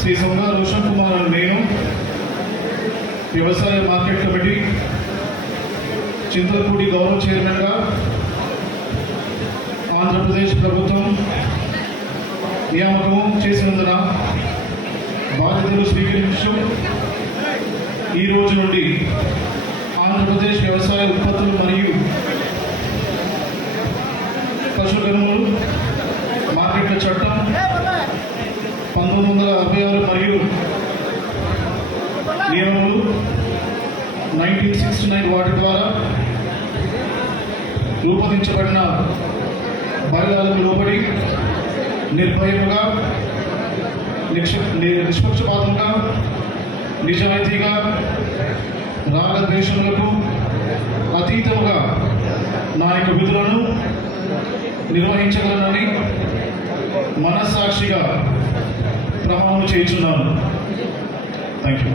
శ్రీ సొంగ రోషన్ కుమార్ అని నేను వ్యవసాయ మార్కెట్ కమిటీ చింతలపూడి గౌరవ చైర్మన్గా ఆంధ్రప్రదేశ్ ప్రభుత్వం నియామకం చేసినందున బాధ్యతలు స్వీకరించు ఈ రోజు నుండి ఆంధ్రప్రదేశ్ వ్యవసాయ ఉత్పత్తులు మరియు పశుగణములు మార్కెట్ల చట్టం 1966 మరియు నియమములు 1969 వాటి ద్వారా రూపొందించబడిన బయలాలకు లోబడి నిర్భయముగా నిష్పక్షపాతంగా నిజాయితీగా రాగద్వేషములకు అతీతముగా నా యొక్క విధులను నిర్వహించగలనని మనస్సాక్షిగా ప్రమాణం చేయుచున్నాను. Thank you.